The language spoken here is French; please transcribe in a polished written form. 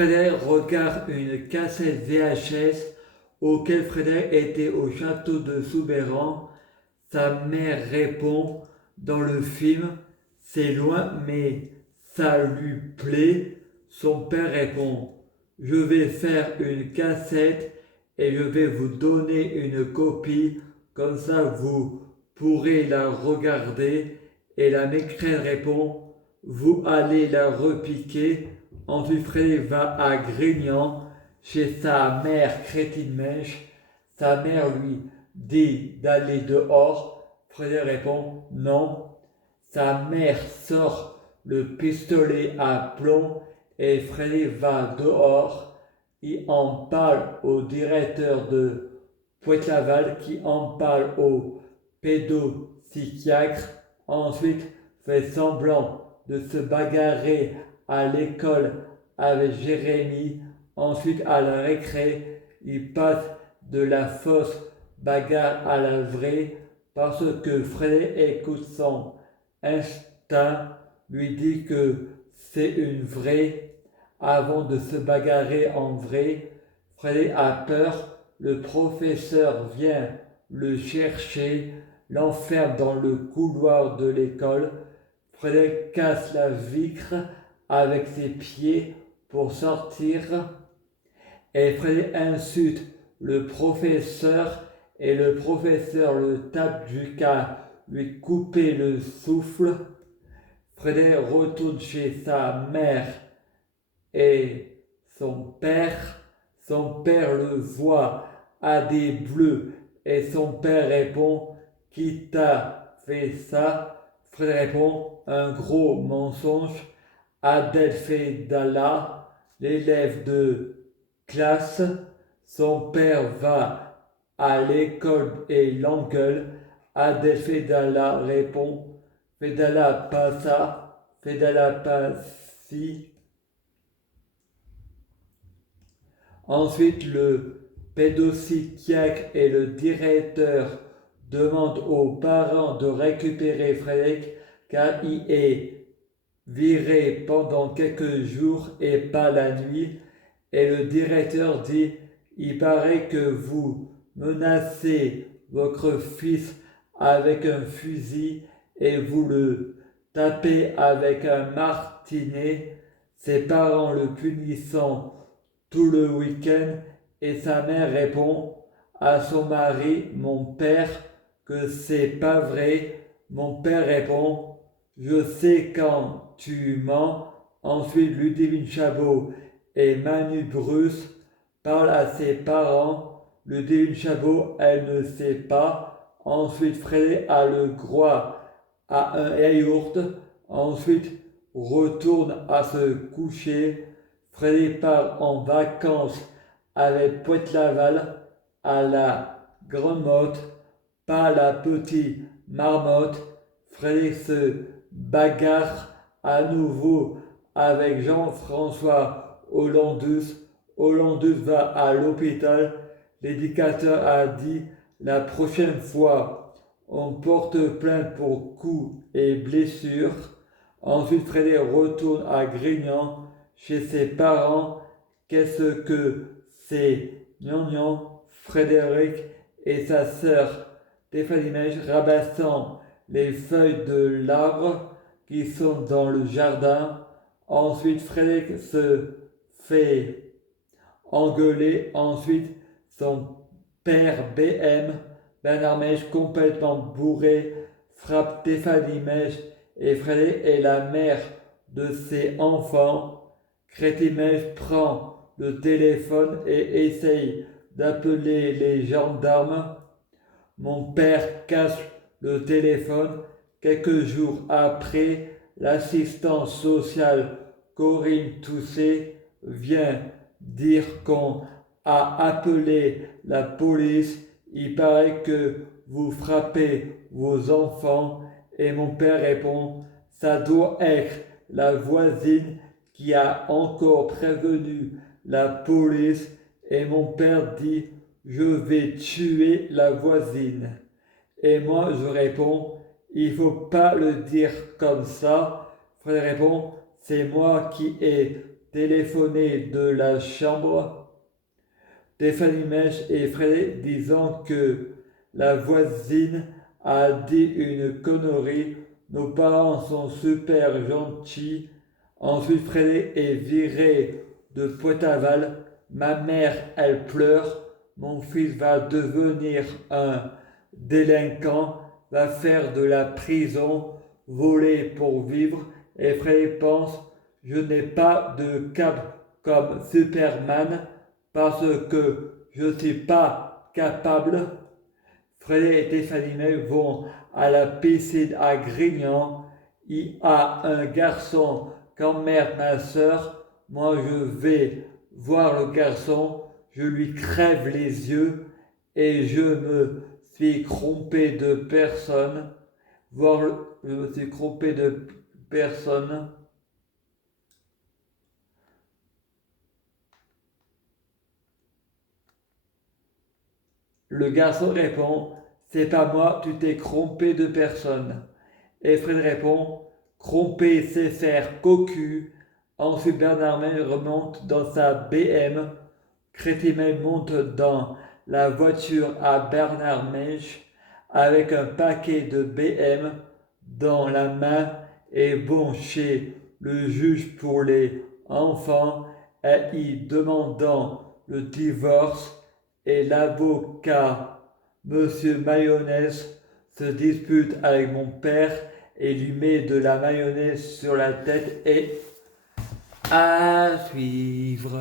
Frédéric regarde une cassette VHS auquel Frédéric était au château de Soubeyran. Sa mère répond dans le film: c'est loin, mais ça lui plaît. Son père répond: je vais faire une cassette et je vais vous donner une copie, comme ça vous pourrez la regarder. Et la maîtresse répond: vous allez la repiquer. Ensuite, Frédéric va à Grignan chez sa mère Crétine Mèche. Sa mère lui dit d'aller dehors. Frédéric répond non. Sa mère sort le pistolet à plomb et Frédéric va dehors. Il en parle au directeur de Pointe-Laval qui en parle au pédopsychiatre. Ensuite, fait semblant de se bagarrer à l'école avec Jérémy. Ensuite, à la récré, il passe de la fausse bagarre à la vraie parce que Frédéric écoute son instinct, lui dit que c'est une vraie. Avant de se bagarrer en vrai, Frédéric a peur. Le professeur vient le chercher, l'enferme dans le couloir de l'école. Frédéric casse la vitre avec ses pieds pour sortir et Frédéric insulte le professeur et le professeur le tape jusqu'à lui couper le souffle. Frédéric retourne chez sa mère et son père. Son père le voit à des bleus et son père répond: qui t'a fait ça? Frédéric répond: un gros mensonge. Adelphidala, l'élève de classe, son père va à l'école et l'engueule. Adelphidala répond: Fedala pas ça, Fedala pas si. Ensuite, le pédopsychiatre et le directeur demandent aux parents de récupérer Frédéric car il est viré pendant quelques jours et pas la nuit. Et le directeur dit: il paraît que vous menacez votre fils avec un fusil et vous le tapez avec un martinet. Ses parents le punissant tout le week-end et sa mère répond à son mari, mon père, que c'est pas vrai. Mon père répond: je sais quand tu mens. Ensuite, Ludivine Chabot et Manu Bruce parlent à ses parents. Ludivine Chabot, elle ne sait pas. Ensuite, Frédéric a le droit à un yaourt. Ensuite, retourne à se coucher. Frédéric part en vacances avec Pointe-Laval à la Grande Motte, pas la petite marmotte. Frédéric se bagarre à nouveau avec Jean-François Hollandus. Hollandus va à l'hôpital. L'éducateur a dit: la prochaine fois, on porte plainte pour coups et blessures. Ensuite, Frédéric retourne à Grignan chez ses parents. Qu'est-ce que c'est? Gnangnan. Frédéric et sa sœur Stéphanie Mèche ramassant les feuilles de l'arbre qui sont dans le jardin. Ensuite, Frédéric se fait engueuler. Ensuite, son père BM, Bernard Mèche, complètement bourré, frappe Stéphanie Mèche et Frédéric est la mère de ses enfants. Crétine Mèche prend le téléphone et essaye d'appeler les gendarmes. Mon père cache le téléphone. Quelques jours après, l'assistante sociale Corinne Tousset vient dire qu'on a appelé la police. Il paraît que vous frappez vos enfants. Et mon père répond: ça doit être la voisine qui a encore prévenu la police. Et mon père dit: je vais tuer la voisine. Et moi je réponds: il faut pas le dire comme ça. Frédéric répond: c'est moi qui ai téléphoné de la chambre Stéphanie Mèche et Frédéric disant que la voisine a dit une connerie. Nos parents sont super gentils. Ensuite, Frédéric est viré de Pointe-à-Val. Ma mère, elle pleure. Mon fils va devenir un délinquant, va faire de la prison, voler pour vivre. Et Frédéric pense, je n'ai pas de câble comme Superman parce que je ne suis pas capable. Frédéric et Stéphanie vont à la piscine à Grignan. Il y a un garçon qui emmerde ma soeur. Moi, je vais voir le garçon. Je lui crève les yeux et je me suis trompé de personne. Je me suis trompé de personne. Le garçon répond, c'est pas moi, tu t'es trompé de personne. Et Fred répond, trompé, c'est faire cocu. Ensuite, Bernard May remonte dans sa BM. Crétin May monte dans la voiture à Bernard Mèche avec un paquet de BM dans la main et vont chez le juge pour les enfants et y demandant le divorce. Et l'avocat, Monsieur Mayonnaise, se dispute avec mon père et lui met de la mayonnaise sur la tête et à suivre.